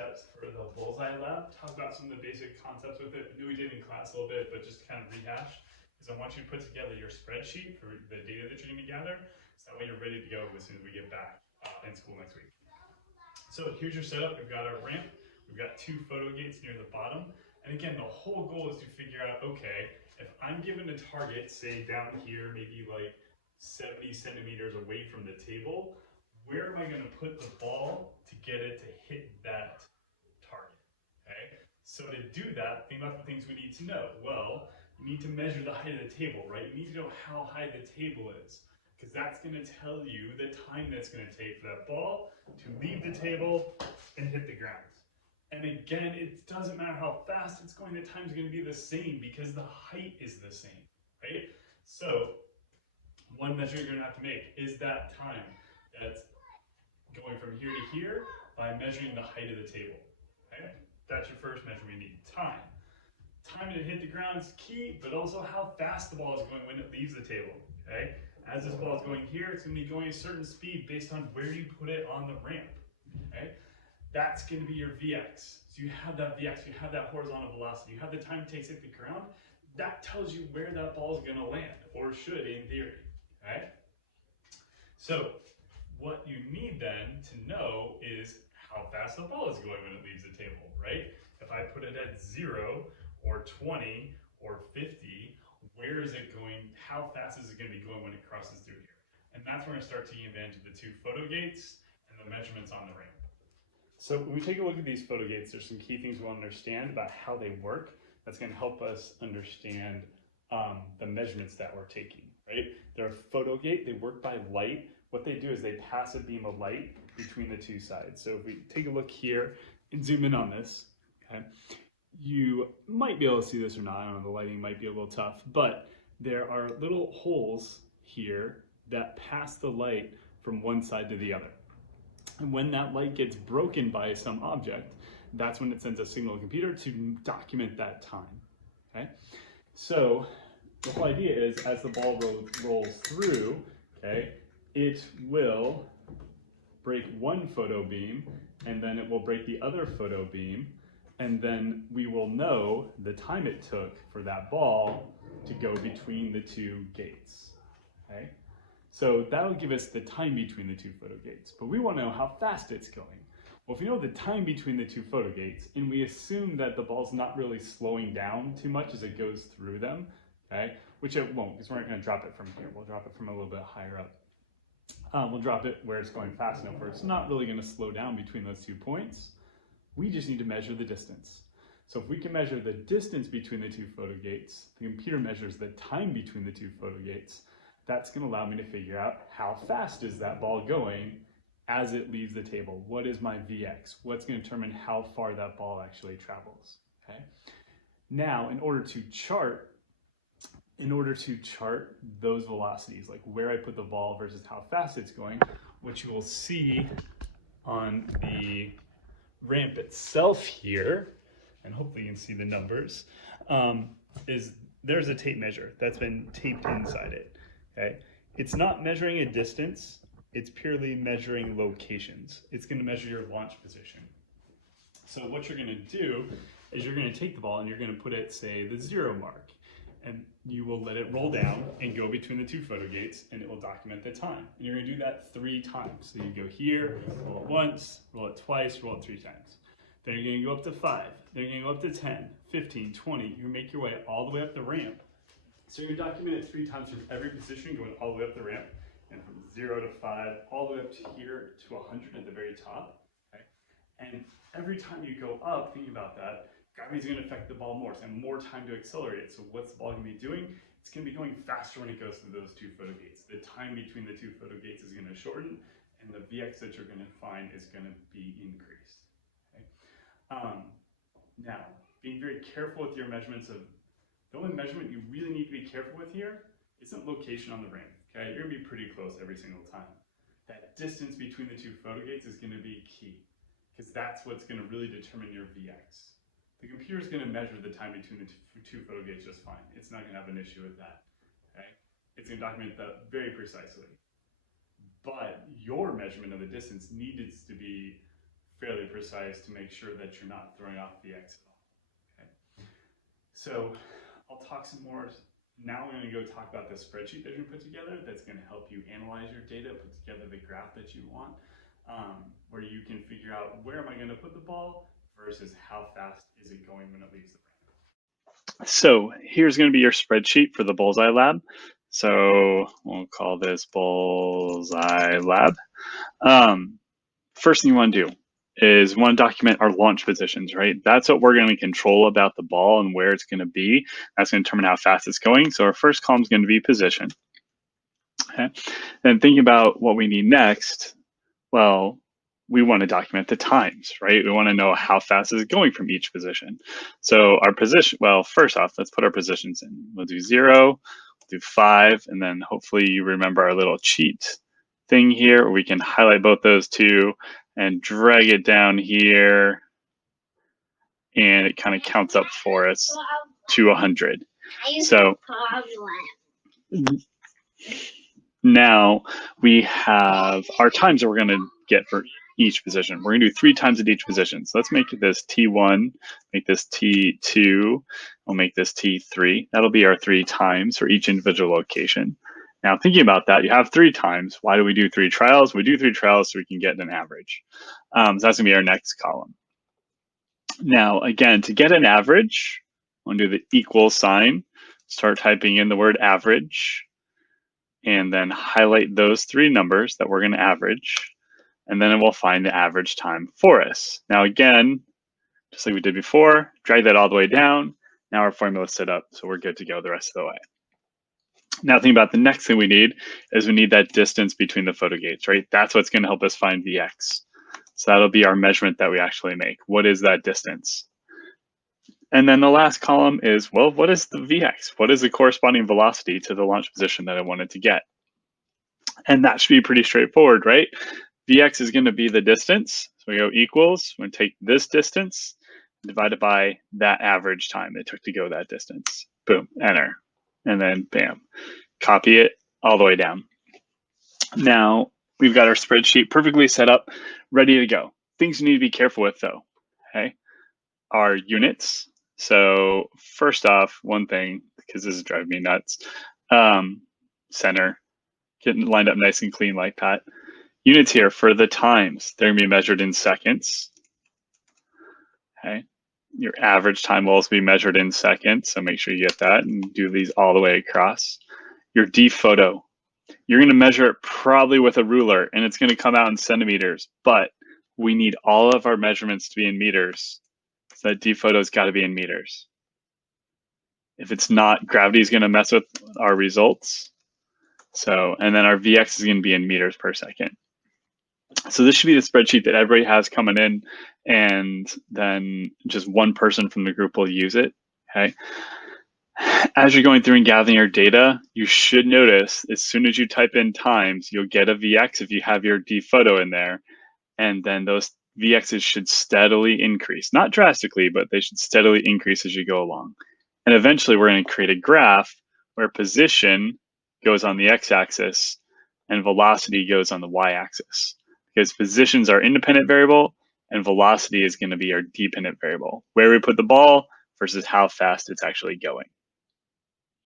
steps for the Bullseye Lab. Talk about some of the basic concepts with it. I knew we did in class a little bit, but just to kind of rehash, is I want you to put together your spreadsheet for the data that you're going to gather, so that way you're ready to go as soon as we get back in school next week. So here's your setup. We've got our ramp. We've got 2 photo gates near the bottom. And again, the whole goal is to figure out, okay, if I'm given a target, say down here, maybe like 70 centimeters away from the table, where am I going to put the ball to get it to hit that target? Okay. So to do that, think about the things we need to know. Well, you need to measure the height of the table, right? You need to know how high the table is, because that's going to tell you the time that's going to take for that ball to leave the table and hit the ground. And again, it doesn't matter how fast it's going, the time's going to be the same because the height is the same, right? So one measure you're going to have to make is that time that's going from here to here by measuring the height of the table. Okay? That's your first measurement you need. Time. Time to hit the ground is key, but also how fast the ball is going when it leaves the table. Okay? As this ball is going here, it's going to be going a certain speed based on where you put it on the ramp. Okay? That's going to be your Vx. So you have that Vx, you have that horizontal velocity, you have the time it takes to hit the ground. That tells you where that ball is going to land, or should in theory. Okay? So what you need then to know is how fast the ball is going when it leaves the table, right? If I put it at 0 or 20 or 50, where is it going? How fast is it going to be going when it crosses through here? And that's where we're going to start taking advantage of the 2 photo gates and the measurements on the ramp. So when we take a look at these photo gates, there's some key things we want to understand about how they work. That's going to help us understand the measurements that we're taking, right? They're a photo gate. They work by light. What they do is they pass a beam of light between the 2 sides. So if we take a look here and zoom in on this, okay, you might be able to see this or not. I don't know, the lighting might be a little tough, but there are little holes here that pass the light from one side to the other. And when that light gets broken by some object, that's when it sends a signal to the computer to document that time, okay? So the whole idea is as the ball rolls through, okay, it will break one photo beam, and then it will break the other photo beam, and then we will know the time it took for that ball to go between the 2 gates, okay? So that'll give us the time between the 2 photo gates, but we want to know how fast it's going. Well, if you know the time between the 2 photo gates, and we assume that the ball's not really slowing down too much as it goes through them, okay, which it won't, because we're not going to drop it from here. We'll drop it from a little bit higher up. We'll drop it where it's going fast enough where it's not really going to slow down between those 2 points. We just need to measure the distance. So if we can measure the distance between the 2 photo gates, the computer measures the time between the 2 photo gates, that's going to allow me to figure out how fast is that ball going as it leaves the table. What is my Vx? What's going to determine how far that ball actually travels, okay? Now, in order to chart those velocities, like where I put the ball versus how fast it's going, what you will see on the ramp itself here, and hopefully you can see the numbers, is there's a tape measure that's been taped inside it, okay? It's not measuring a distance, it's purely measuring locations. It's gonna measure your launch position. So what you're gonna do is you're gonna take the ball and you're gonna put it, say, the 0 mark, and you will let it roll down and go between the 2 photo gates, and it will document the time. And you're gonna do that 3 times. So you go here, roll it once, roll it twice, roll it 3 times. Then you're gonna go up to 5, then you're gonna go up to 10, 15, 20. You make your way all the way up the ramp. So you're gonna document it 3 times from every position, going all the way up the ramp, and from 0 to 5, all the way up to here to 100 at the very top, okay? And every time you go up, thinking about that, gravity's gonna affect the ball more, so more time to accelerate it. So what's the ball gonna be doing? It's gonna be going faster when it goes through those 2 photo gates. The time between the 2 photo gates is gonna shorten, and the Vx that you're gonna find is gonna be increased, okay? Now, being very careful with your measurements of, the only measurement you really need to be careful with here isn't location on the ramp, okay? You're gonna be pretty close every single time. That distance between the 2 photo gates is gonna be key, because that's what's gonna really determine your Vx. The computer's gonna measure the time between the 2 photo gates just fine. It's not gonna have an issue with that, okay? It's gonna document that very precisely. But your measurement of the distance needs to be fairly precise to make sure that you're not throwing off the X at all. Okay. So I'll talk some more. Now I'm going to go talk about the spreadsheet that you're going to put together that's going to help you analyze your data, put together the graph that you want, where you can figure out where am I going to put the ball versus how fast is it going when it leaves the brain. So here's going to be your spreadsheet for the Bullseye Lab. So we'll call this Bullseye Lab. First thing you want to do is we want to document our launch positions, right? That's what we're going to control about the ball and where it's going to be. That's going to determine how fast it's going. So our first column is going to be position. Okay. Then thinking about what we need next, well, we want to document the times, right? We want to know how fast is it going from each position. So our position, well, first off, let's put our positions in. We'll do 0, we'll do 5, and then hopefully you remember our little cheat thing here, where we can highlight both those two and drag it down here, and it kind of counts up for us to 100. So now we have our times that we're going to get for each position. We're going to do 3 times at each position. So let's make this T1, make this T2, we'll make this T3. That'll be our 3 times for each individual location. Now, thinking about that, you have 3 times. Why do we do 3 trials? We do 3 trials so we can get an average. So that's going to be our next column. Now, again, to get an average, I'm going to do the equal sign, start typing in the word average, and then highlight those 3 numbers that we're going to average, and then it will find the average time for us. Now, again, just like we did before, drag that all the way down. Now our formula is set up, so we're good to go the rest of the way. Now, think about the next thing we need is we need that distance between the photogates, right? That's what's going to help us find Vx. So that'll be our measurement that we actually make. What is that distance? And then the last column is, well, what is the Vx? What is the corresponding velocity to the launch position that I wanted to get? And that should be pretty straightforward, right? Vx is going to be the distance. So we go equals, we're going to take this distance, divided by that average time it took to go that distance. Boom, enter. And then bam, copy it all the way down. Now we've got our spreadsheet perfectly set up, ready to go. Things you need to be careful with though, okay, are units. So first off, one thing, because this is driving me nuts, center, getting lined up nice and clean like that. Units here for the times, they're gonna be measured in seconds, okay? Your average time will also be measured in seconds, so make sure you get that and do these all the way across. Your D photo, you're going to measure it probably with a ruler, and it's going to come out in centimeters, but we need all of our measurements to be in meters, so that D photo's got to be in meters. If it's not, gravity is going to mess with our results. So, and then our Vx is going to be in meters per second. So this should be the spreadsheet that everybody has coming in, and then just one person from the group will use it, okay? As you're going through and gathering your data, you should notice as soon as you type in times, you'll get a Vx if you have your D photo in there, and then those Vx's should steadily increase. Not drastically, but they should steadily increase as you go along. And eventually we're going to create a graph where position goes on the x-axis and velocity goes on the y-axis. Because positions are independent variable and velocity is going to be our dependent variable, where we put the ball versus how fast it's actually going.